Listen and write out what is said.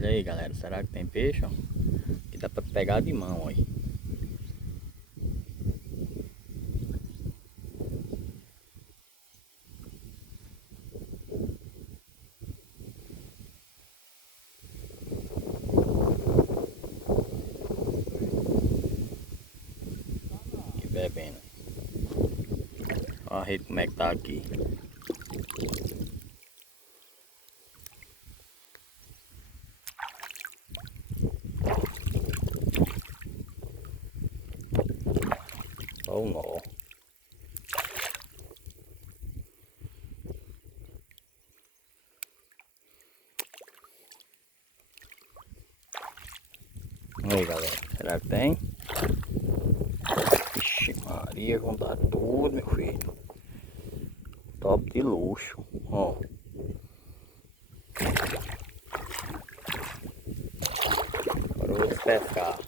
Olha aí, galera, será que tem peixe? Ó? Que dá pra pegar de mão aí. E bebendo. Olha a rede como é que tá aqui. Olha o nó. Aí, galera, será que tem? Ixi, Maria, vão dar tudo, meu filho. Top de luxo, ó. Agora eu vou despescar.